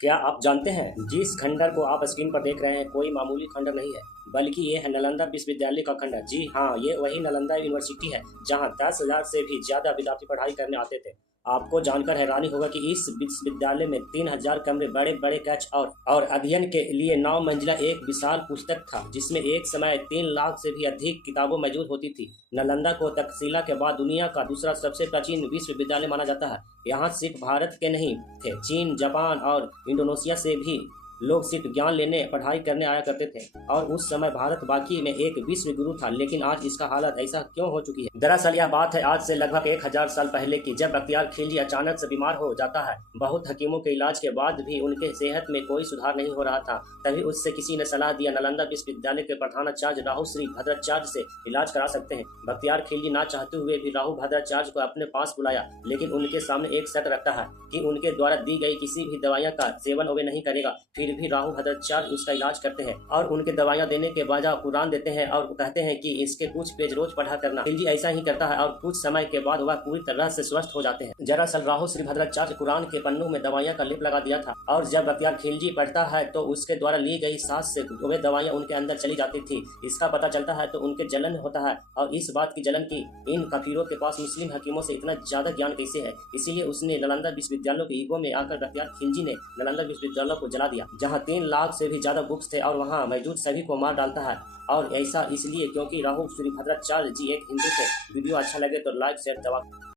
क्या आप जानते हैं जिस खंडर को आप स्क्रीन पर देख रहे हैं कोई मामूली खंडर नहीं है, बल्कि ये है नालंदा विश्वविद्यालय का खंडर। जी हाँ, ये वही नालंदा यूनिवर्सिटी है जहाँ 10,000 से भी ज्यादा विद्यार्थी पढ़ाई करने आते थे। आपको जानकर हैरानी होगा कि इस विश्वविद्यालय में 3,000 कमरे, बड़े बड़े कक्ष और अध्ययन के लिए 9 मंजिला एक विशाल पुस्तक था जिसमें एक समय 3 लाख से भी अधिक किताबें मौजूद होती थी। नालंदा को तक्षशिला के बाद दुनिया का दूसरा सबसे प्राचीन विश्वविद्यालय माना जाता है। यहाँ सिर्फ भारत के नहीं थे, चीन, जापान और इंडोनेशिया से भी लोग सिर्फ ज्ञान लेने, पढ़ाई करने आया करते थे। और उस समय भारत बाकी में एक विश्व गुरु था, लेकिन आज इसका हालत ऐसा क्यों हो चुकी है? दरअसल यह बात है आज से लगभग 1,000 साल पहले की, जब बख्तियार खिलजी अचानक से बीमार हो जाता है। बहुत हकीमों के इलाज के बाद भी उनके सेहत में कोई सुधार नहीं हो रहा था। तभी उससे किसी ने सलाह दिया, नालंदा विश्वविद्यालय के प्रधानाचार्य राहु श्री भद्राचार्य से इलाज करा सकते हैं। बख्तियार खिलजी ना चाहते हुए भी राहु भद्राचार्य को अपने पास बुलाया, लेकिन उनके सामने एक शर्त रखता है कि उनके द्वारा दी गई किसी भी दवाइयाँ का सेवन वे नहीं करेगा। फिर भी राहु भद्राचार्य उसका इलाज करते हैं और उनके दवाइयाँ देने के बाद कुरान देते हैं और कहते हैं कि इसके कुछ पेज रोज पढ़ा करना। खिलजी ऐसा ही करता है और कुछ समय के बाद वह पूरी तरह से स्वस्थ हो जाते हैं। दरअसल राहु श्री भद्राचार्य कुरान के पन्नों में दवाइयाँ का लेप लगा दिया था और जब बख्तियार खिलजी पढ़ता है तो उसके द्वारा ली गई सांस से वे दवाइयाँ उनके अंदर चली जाती थी। इसका पता चलता है तो उनके जलन होता है और इस बात की जलन की इन कफीरों के पास मुस्लिम हकीमों से इतना ज्यादा ज्ञान कैसे है। इसीलिए उसने नालंदा विश्वविद्यालय के ईगो में आकर बख्तियार खिलजी ने नालंदा विश्वविद्यालय को जला दिया, जहाँ 3 लाख से भी ज्यादा बुक्स थे और वहाँ मौजूद सभी को मार डालता है। और ऐसा इसलिए क्योंकि राहु श्री भद्राचार्य जी एक हिंदू थे। वीडियो अच्छा लगे तो लाइक शेयर दबा